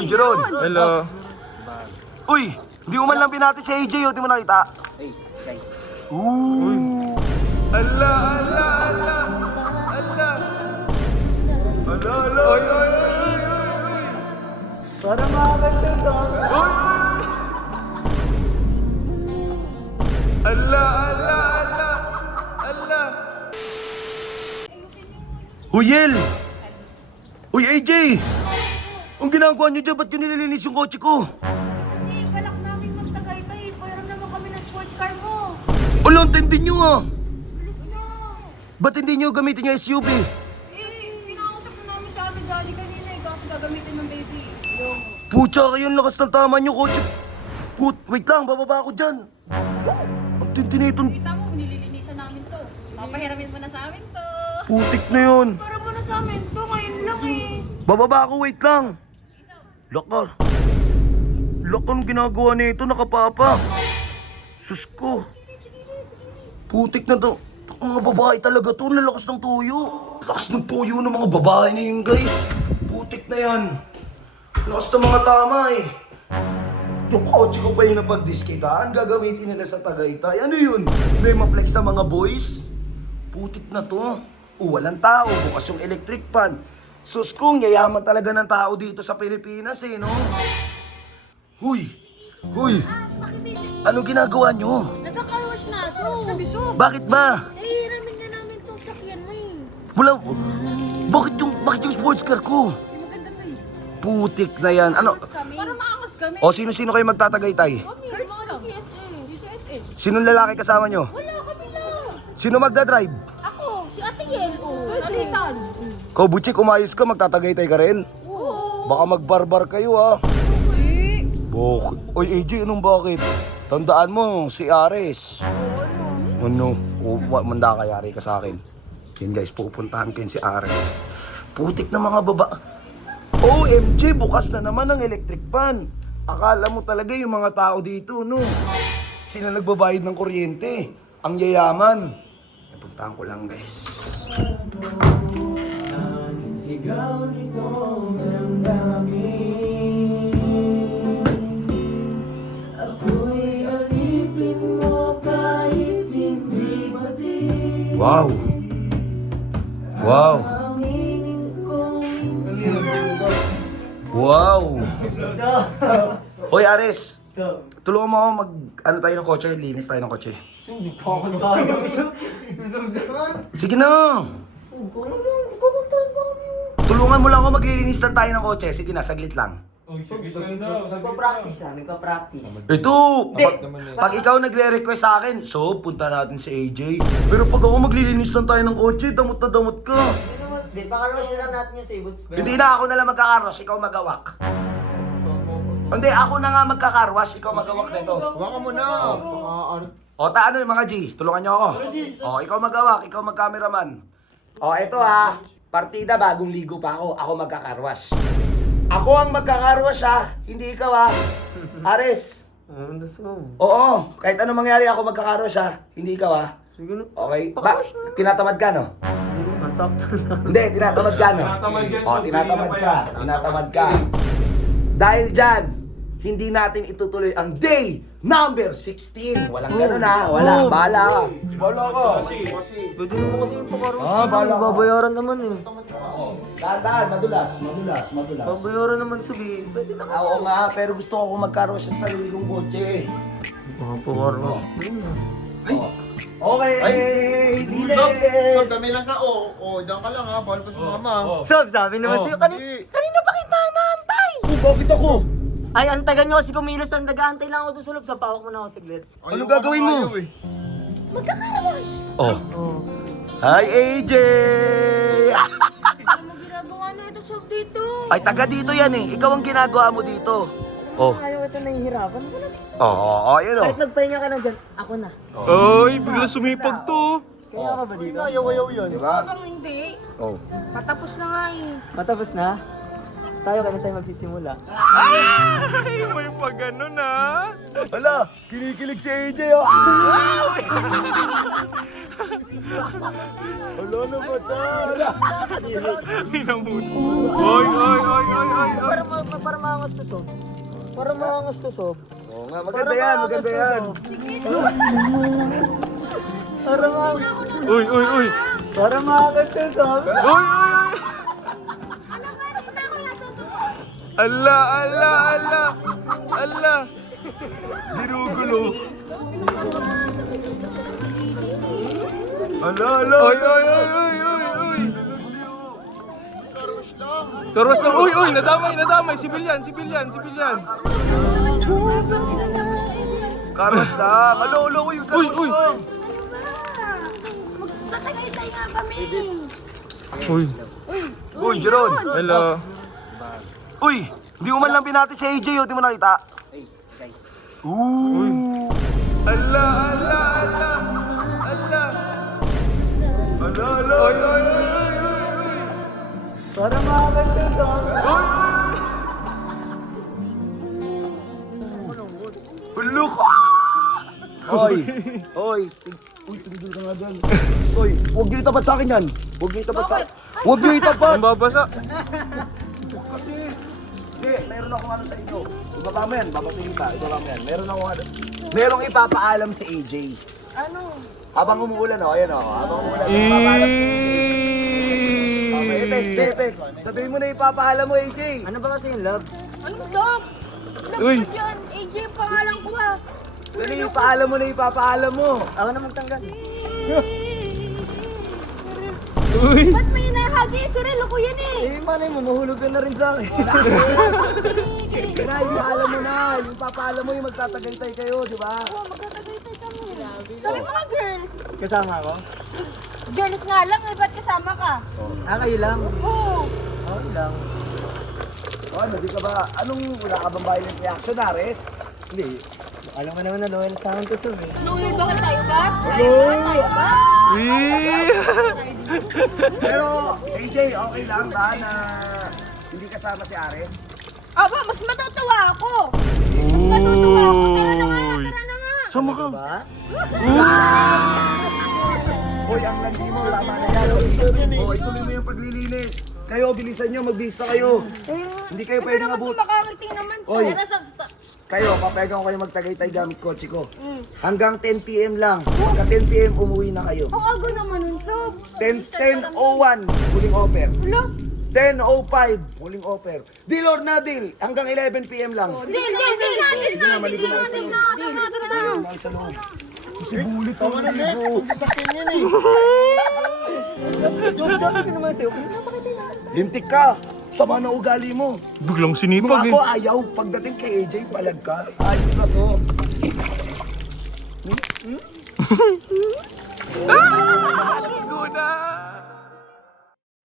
Uy, Jeron! Hello. Uy! Hindi mo man lang pinati si AJ, oh. Di mo nakita? Hey, guys. Ooh! Ala, ala, ala. Ala. Ala, ala. Oy, oy, oy, oy, oy. Para makakanta ka. Ala, ala, ala. Ala. Huyel! Uy, AJ! Ang ginagawa niyo dyan, ba't yun nililinis yung kotse ko? Kasi balak namin magtagaytay. Pairam naman kami ng sports car mo. Wala, ang tindi nyo ah! Bilis na. Ba't hindi nyo gamitin yung SUV? Pinakausap na namin sa Ate Jolly kanina eh. Kasi gagamitin ng baby. Yung... Pucha kayo, ang lakas ng tama nyo, kotse. Wait lang, bababa ako dyan. Ang tindi na ito. Kita mo, nililinisan namin to. Papahiramin mo na sa amin to. Putik na yun. Para mo na sa amin to. Ngayon lang eh. Bababa ako, wait lang. Laka. Laka nung ginagawa nito, nakapapa. Sus ko. Putik na to. Ang mga babae talaga to, lalakas ng tuyo. Lakas ng tuyo ng mga babae na yun, guys. Putik na yan. Lakas ng mga tama eh. Yung kotse ko pa yung napagdiskitaan, gagamitin nila sa Tagaytay. Ano yun? May maplex sa mga boys? Putik na to. Walang tao, bukas yung electric fan. Sus kong, yayaman talaga ng tao dito sa Pilipinas eh, no? Huy! Huy! Ano ginagawa nyo? Nagka-carwash na so. Bakit ba? Hiramin na namin tong sakyan mo eh. Wala, bakit yung sports car ko? Maganda na eh. Putik na yan. Ano? Para maangas kami. O sino-sino kayo magtatagaytay? Search lang. GSS. Sinong lalaki kasama nyo? Wala kami lang. Sino magdadrive? Ako, si Ate Yel. Palitan. Ikaw, Butchik, umayos ka, magtatagaytay ka rin? Oo. Baka magbarbar kayo, ha? Bakit? Oy, AJ, anong bakit? Tandaan mo, si Ares. Ano? Manda ka, yari ka sa akin. Yan guys, pupuntahan ko yun si Ares. Putik na mga baba. OMG, bukas na naman ang electric fan. Akala mo talaga yung mga tao dito, no? Sila nagbabayad ng kuryente. Ang yayaman. Napuntahan ko lang, guys. Sigaw nitong damdamin. Ako'y alipin mo kahit hindi pati. Wow. Wow. Aminin kong Wow. Hoy, Ares. Tulungan mo ako ano tayo ng kotse, linis tayo ng kotse. Hindi pa ako nakagawa. Sige na. Tulungan mo lang ako maglilinis lang tayo ng kotse. Sige na, saglit lang. Nagpa-practice na, nagpa-practice. Ito, pag ikaw nagre-request sa akin, so punta natin si AJ. Pero pag ako maglilinis lang tayo ng kotse, damot na damot ka. Hindi, pakarosin lang natin yung sabots. Hindi na ako na lang magkakarwash, ikaw magawak. Hindi, ako na nga magkakarwash, ikaw magawak nito. Huwag ka muna. O, ano yung mga G? Tulungan niyo ako. O, ikaw magawak, ikaw mag-cameraman. O, eto ha. Partida, bagong ligo pa ako. Ako magkakarwash. Ako ang magkakarwash ha. Hindi ikaw ha. Ares. Oo, kahit anong mangyari ako magkakarwash ha. Hindi ikaw ha. Okay? Tinatamad ka no? Hindi mo, masakto lang. Hindi, tinatamad ka no? Tinatamad yan, O, so tinatamad tingin ka. na pa yan. Tinatamad ka. Dahil dyan, hindi natin itutuloy ang day number 16. Walang ganun ha. Wala. Bahala ka. Bahala ka. Pwede naman kasi yung pakarosin. Bahala ka. Babayaran naman eh. Dahan-dahan, madulas. Babayaran naman sabihin. Pwede naman. Oo nga, pero gusto ko kung magkaroon siya sa sarili kong kotse. Mga pakaros. Okay, Liles! So, dami lang sa diyan ka lang ha. Bawal ko sumama. Sabi naman sa'yo, kanina pa kita naantay. Bakit ako? Ay, ang tagal nyo kasi kumilos na nag-aantay lang ako doon sa loob. Sa pawak mo na ako saglit. Ano gagawin mo? Magkakarawash. Oh. Hi, AJ! Ano ginagawa na ito sa dito? Ay, taga dito yan eh. Ikaw ang ginagawa mo dito. Oh. Ayaw ito nahihirapan. Wala dito. Oo, yun oh. Kahit magpahinga ka na dyan, ako na. Ay, bigla sumipag to. Kaya ka ba dito? Ayaw yan. Diba? Parang hindi. Oh. Patapos na nga eh. Matapos na? Tayo kailan tayo magsisimula? Ay, may pa ganun ha. Hala, kinikilig si AJ oh. Hala na ba sa? Inamuto. Oy. Para maangas to, Sob. Para maangas to, Sob. Oo nga, maganda yan, maganda yan. Para maangas. Uy, uy, uy. Para maangas to, Sob. Uy, uy, uy. Ala, ala, ala. Ala. Ginugulo. Ala, ala. Uy, uy, uy, uy, uy, uy. Karwas lang. Uy, uy, nadamay, nadamay. Sibilyan, sibilyan, sibilyan. Karas lang. Alo, alo, uy. Uy, uy. Magtatagay-tay nga kami. Uy. Uy, Jeron. Hello. Uy, hindi mo man lang pinati si AJ, oh. Di mo nakita? Hey, guys. Ooh. Ala, ala, ala. Ala. Ala, ala. Uy, uy, uy, uy, uy. Para maangas to, Sob. Ulo ko. Hoy, hoy. Uy, tumigil ka nga dyan. Hoy, huwag niyo itapat sa akin yan. Huwag niyo itapat sa akin. Huwag niyo itapat. Ang babasa. Kasi, hindi, meron akong ano sa inyo. Ibaba mo yan, babatingin ka. Ibaba mo yan. Meron akong ano. Merong ipapaalam si AJ. Ano? Habang umuulan, oh. Ayan, oh. Habang umuulan, ipapaalam si AJ. Okay, Epex. Sabihin mo na ipapaalam mo, AJ. Ano ba kasi yung love? Anong love? Love Uy. ko dyan. AJ, pangalan ko ha. Dali, ipaalam mo na ipapaalam mo. Ako na magtanggal. Uy. Ba't may nahagi? Sirelo ko yan eh. Eh, manay mo, mahulog ka na rin sa akin. Kaya ipaalam mo na. Yung papaalam mo yung magtatagaytay kayo, di ba? Oo, magtatagay-tay kami. Sabi mga girls. Kasama ako? Girls nga lang eh, ba't kasama ka? Ah, kayo lang. Oo. Ako lang. O, ano, di ka ba, anong wala ka bang violent reaction, Ares? Hindi. Alam mo naman na loyal sa akin to, Sob eh. Loyal ba tayo ba? Tayo ba? Pero, AJ, okay lang ba na hindi kasama si Ares? Aba, mas matatawa ako. Matatawa ako. Tara na nga, Uy. tara na nga. Sama ka. Ba? Hoy, ang landi mo, tama na yan. O, ituloy mo yung paglilinis. Kayo, bilisan nyo, magbista kayo. Hindi kayo pwede Pero mabut. makakarating naman to. Oy. Tara, Kayo, papayagan ko kayo magtagaytay gamit kotse ko. Hanggang 10 PM lang. Pagka 10 PM, umuwi na kayo. ang aga naman nun, Sob. 10:01, huling offer. Wala. 10:05, huling offer. Deal or na deal, hanggang 11 PM lang. Deal na. Maligo na sa loob. Sa loob. Si Bulit ang maligo. Sabi ko naman sa'yo, Lintik ka. Sama na ugali mo. Biglang Kung sinipag eh. ako ayaw, pagdating kay AJ, palag ka. Ayos na to. Ligo na.